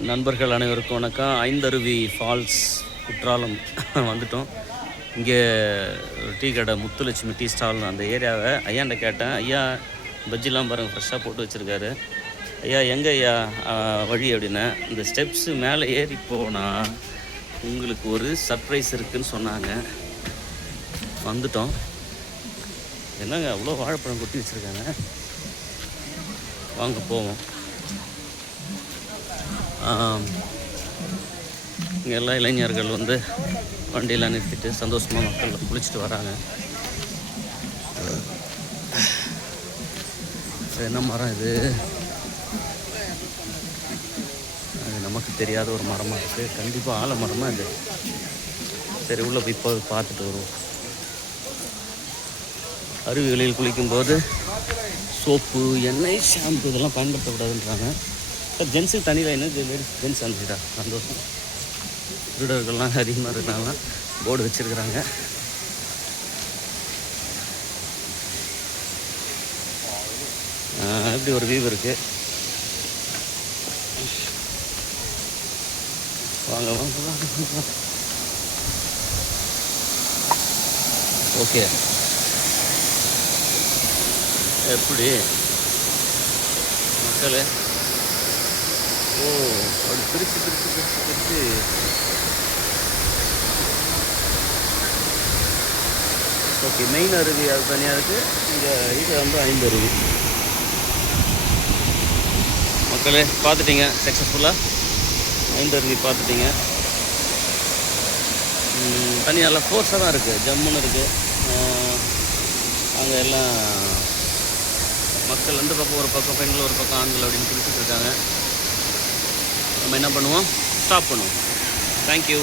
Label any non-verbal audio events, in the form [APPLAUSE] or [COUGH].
நண்பர்கள் அனைவருக்கும் வணக்கம். ஐந்தருவி ஃபால்ஸ் குற்றாலம் [LAUGHS] வந்துட்டோம். இங்கே டீ கடை முத்துலட்சுமி டீ ஸ்டால் அந்த ஏரியாவை ஐயாண்ட கேட்டேன். ஐயா பஜ்ஜிலாம் பாருங்கள் ஃப்ரெஷ்ஷாக போட்டு வச்சுருக்காரு. ஐயா எங்கே ஐயா வழி அப்படின்னா இந்த ஸ்டெப்ஸு மேலே ஏறி போனால் உங்களுக்கு ஒரு சர்ப்ரைஸ் இருக்குன்னு சொன்னாங்க. வந்துட்டோம். என்னங்க அவ்வளோ வாழைப்பழம் கொட்டி வச்சுருக்காங்க? வாங்க போவோம். இங்கே எல்லா இளைஞர்கள் வந்து வண்டியெல்லாம் நிறுத்திட்டு சந்தோஷமாக மக்கள் குளிச்சுட்டு வராங்க. என்ன மரம் இது? அது நமக்கு தெரியாத ஒரு மரமாக இருக்குது கண்டிப்பாக ஆல மரமாக இது. சரி உள்ளே போய் இப்போ பார்த்துட்டு வருவோம். அருவிகளில் குளிக்கும்போது சோப்பு எண்ணெய் ஷாம்பு இதெல்லாம் பயன்படுத்தக்கூடாதுன்றாங்க. சார் ஜென்ஸுக்கு தனி லைனு லேடிஸ் ஜென்ஸ் அனுப்பிச்சிட்டா. சந்தோஷம். திருடர்கள்லாம் அதிகமாக இருக்கிறாங்க போர்டு வச்சுருக்குறாங்க. இப்படி ஒரு வியூ இருக்குது வாங்க வாங்க வாங்க. ஓகே எப்படி? மக்களே ஓ அப்படி பிரித்து பிரித்து பிரித்து பிரித்து ஓகே மெயின் அருவி அது தனியாக இருக்குது இங்கே இது வந்து ஐந்து அருவி. மக்களே பார்த்துட்டீங்க சக்ஸஸ்ஃபுல்லாக ஐந்து அருவி பார்த்துட்டீங்க. ம், தண்ணி நல்லா ஃபோர்ஸாக தான் இருக்குது ஜம்முன்னு இருக்குது அங்கே எல்லாம் மக்கள் இந்த பக்கம் ஒரு பக்கம் பெண்கள் ஒரு பக்கம் ஆண்கள் அப்படின்னு பிரிச்சுட்டு இருக்காங்க. நம்ம என்ன பண்ணுவோம்? ஸ்டாப் பண்ணுவோம். தேங்க்யூ